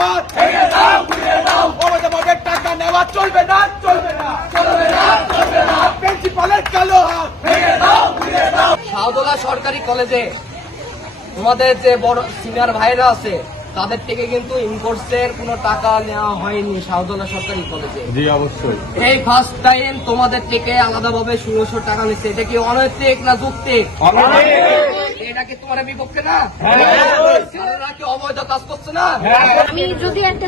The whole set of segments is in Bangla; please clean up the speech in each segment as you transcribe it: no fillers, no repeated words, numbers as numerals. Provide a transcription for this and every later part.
হাত ভেঙে দাও, ঘুরিয়ে দাও। অবৈধভাবে টাকা নেওয়া চলবে না, চলবে না, চলবে না, চলবে না। প্রিন্সিপালের কালো হাত ভেঙে দাও, ঘুরিয়ে দাও। শাহদোলা সরকারি কলেজে তোমাদের যে বড় সিনিয়র ভাইরা আছে তাদের থেকে কিন্তু ইনকোর্সের কোনো টাকা নেওয়া হয়নি শাহদোলা সরকারি কলেজে। জি অবশ্যই। এই ফার্স্ট টাইম তোমাদের থেকে আলাদাভাবে 1600 টাকা নিচ্ছে। এটা কি অনৈতিক না যৌক্তিক? এটা কি তোমার বিপক্ষে না? তারা কি অবৈধ কাজ করছে না? আমি যদি একটা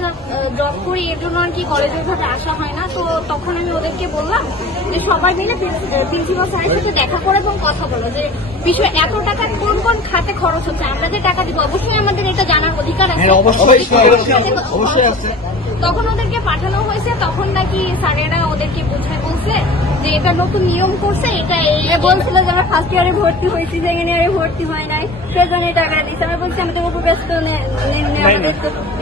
জব করি এর জন্য আর কি কলেজের ভাবে আসা হয় না, তো তখন আমি ওদেরকে বললাম যে সবাই মিলে প্রিন্সিপাল স্যারের সাথে দেখা করে এবং কথা বলো যে বিষয় এত টাকা কোন কোন খাতে খরচ হচ্ছে, আমরা যে টাকা দিব অবশ্যই আমাদের এটা জানার অধিকার আছে। অবশ্যই আছে। তখন ওদেরকে পাঠানো হয়েছে, তখন নাকি স্যারেরা ওদেরকে বুঝায় বলছে যে এটা নতুন নিয়ম করছে, এটা বলছিল যে আমরা ফার্স্ট ইয়ারে ভর্তি হয়েছি, সেকেন্ড ইয়ারে ভর্তি হয় নাই, সেজন্য টাকাটা দিচ্ছে। আমি বলছি আমাদের উপর ব্যস্ত আমাদের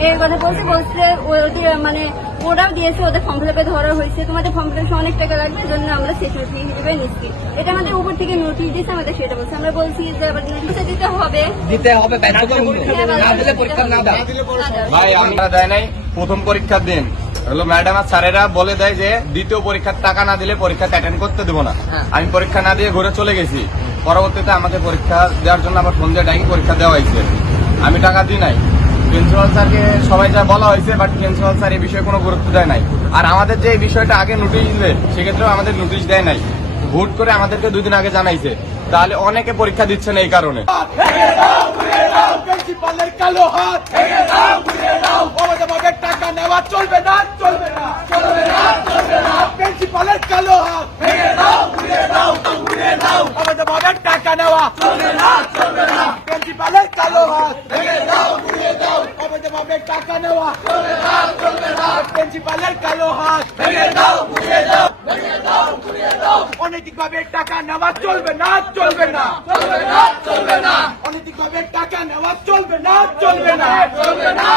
এই কথা বলছে ওদের মানে ওরাও দিয়েছে, ওদের ফর্ম ফিল আপে ধরা হয়েছে, তোমাদের ফর্ম ফিল আপে অনেক টাকা লাগবে, এই জন্য আমরা সেশন ফি হিসেবে নিচ্ছি। এটা আমাদের উপর থেকে নোটিশ দিচ্ছে, আমাদের সেটা বলছে। আমরা বলছি যে আবার নোটিশে দিতে হবে, না দিলে পরীক্ষা না দাও। ভাই আমরা দেয় নাই প্রথম পরীক্ষার দিন হলো ম্যাডাম আর স্যারেরা বলে দেয় যে দ্বিতীয় পরীক্ষার টাকা না দিলে পরীক্ষা অ্যাটেন্ড করতে দেবো না। আমি পরীক্ষা না দিয়ে ঘুরে চলে গেছি। পরবর্তীতে আমাকে পরীক্ষা দেওয়ার জন্য আবার ফোন দিয়ে ডাকি পরীক্ষা দেওয়া হয়েছে। আমি টাকা দিই নাই। প্রিন্সিপাল স্যারকে সবাই যা বলা হয়েছে, বাট প্রিন্সিপাল স্যার এই বিষয়ে কোনো গুরুত্ব দেয় নাই। আর আমাদের যে এই বিষয়টা আগে নোটিশ দিলে সেক্ষেত্রেও আমাদের নোটিশ দেয় নাই, ভোট করে আমাদেরকে 2 দিন আগে জানাইছে। তাহলে অনেকে পরীক্ষা দিচ্ছে না এই কারণে। প্রিন্সিপালের কালো হাত ভেঙে দাও, ঘুরিয়ে দাও। অবৈধভাবে টাকা নেওয়া চলবে না, চলবে না, চলবে না, চলবে না। প্রিন্সিপালের কালো হাত ভেঙে দাও, ঘুরিয়ে দাও, ঘুরিয়ে দাও। অবৈধভাবে টাকা নেওয়া চলবে না, চলবে না। প্রিন্সিপালের কালো হাত ভেঙে দাও, ঘুরিয়ে দাও। অবৈধভাবে টাকা নেওয়া চলবে না, চলবে না। প্রিন্সিপালের কালো হাত ভেঙে দাও, ঘুরিয়ে দাও, ভেঙে দাও, ঘুরিয়ে দাও। অনৈতিকভাবে টাকা নেওয়া চলবে না, চলবে না, চলবে না, চলবে না। অনৈতিকভাবে টাকা নেওয়া চলবে না, চলবে না, চলবে না।